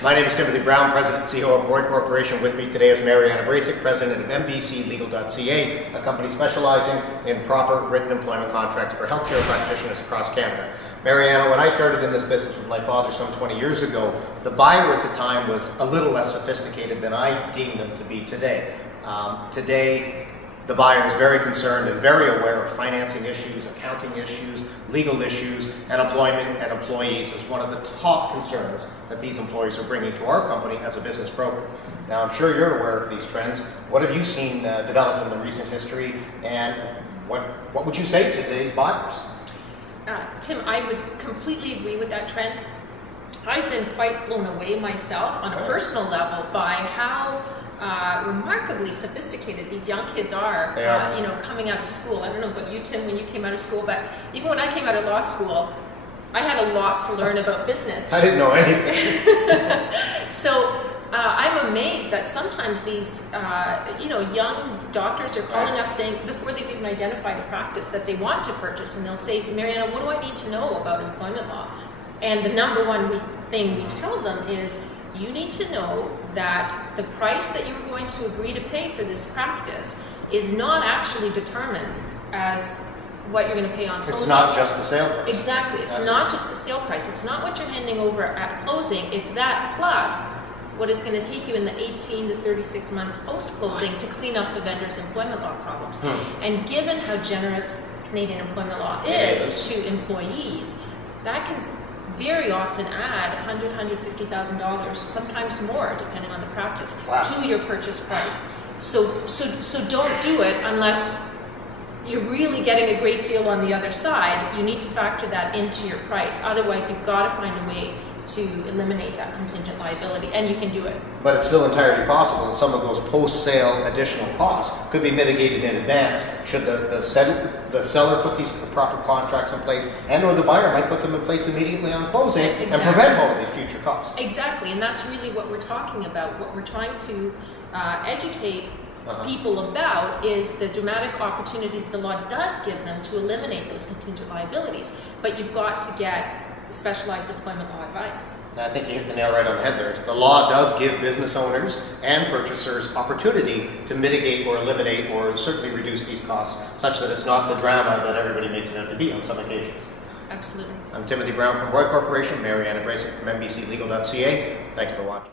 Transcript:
My name is Timothy Brown, President and CEO of Roy Corporation. With me today is Mariana Bracic, President of MBC Legal.ca, a company specializing in proper written employment contracts for healthcare practitioners across Canada. Mariana, when I started in this business with my father some 20 years ago, the buyer at the time was a little less sophisticated than I deem them to be today. Today, the buyer is very concerned and very aware of financing issues, accounting issues, legal issues, and employment and employees is one of the top concerns that these employees are bringing to our company as a business broker. Now, I'm sure you're aware of these trends. What have you seen develop in the recent history, and what would you say to today's buyers? Tim, I would completely agree with that trend. I've been quite blown away myself on a personal level by how remarkably sophisticated these young kids are, coming out of school. I don't know about you, Tim, when you came out of school, but even when I came out of law school, I had a lot to learn about business. I didn't know anything. So I'm amazed that sometimes these, young doctors are calling us saying, before they've even identified a practice that they want to purchase, and they'll say, Mariana, what do I need to know about employment law? And the number one thing we tell them is, you need to know that the price that you're going to agree to pay for this practice is not actually determined as what you're going to pay on closing. It's not just the sale price. Exactly. It's not just the sale price. It's not what you're handing over at closing. It's that plus what it's going to take you in the 18 to 36 months post-closing to clean up the vendor's employment law problems. And given how generous Canadian employment law is to employees, that can very often add $100,000, $150,000, sometimes more, depending on the practice, to your purchase price. So don't do it unless you're really getting a great deal on the other side. You need to factor that into your price. Otherwise, you've got to find a way to eliminate that contingent liability, and you can do it. But it's still entirely possible, and some of those post-sale additional costs could be mitigated in advance should the seller put these proper contracts in place, and or the buyer might put them in place immediately on closing and prevent all of these future costs. Exactly, and that's really what we're talking about. What we're trying to educate people about is the dramatic opportunities the law does give them to eliminate those contingent liabilities, but you've got to get specialized employment law advice. I think you hit the nail right on the head there. The law does give business owners and purchasers opportunity to mitigate or eliminate or certainly reduce these costs such that it's not the drama that everybody makes it out to be on some occasions. Absolutely. I'm Timothy Brown from Roy Corporation, Mariana Bracic from MBC Legal.ca. Thanks for watching.